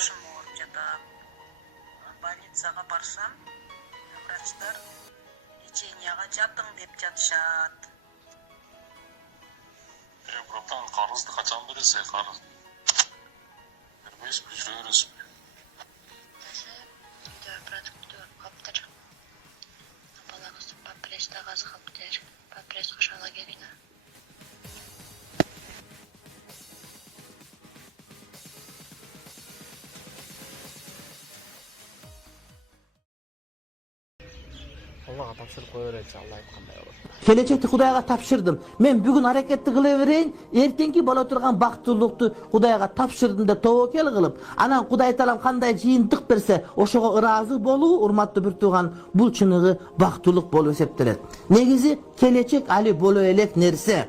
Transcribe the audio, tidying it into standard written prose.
башым ооруп жатат. Больницага барсам, врачтар леченияга жатың деп жатышат. Братан, карызды качан бересиз? Карыз бербейсизби, жүрө бересизби? Каптыр. Балаңыз папресте газ каптыр. Папрес кошала келиңа. Allah'a tapşırıp koyuverayım, Allah aytkanday olur. Келечекти Кудайга тапшырдым. Мен бүгүн аракетти кыла берейин, эртеңки боло турган бактылыкту Кудайга тапшырдым деп тобокел кылып, анан Кудай таалам кандай жыйынтык берсе, ошого ыраазы болуу, урматтуу бир тууган, бул чыныгы бактылык болуп эсептелет. Негизи келечек али боло элек нерсе.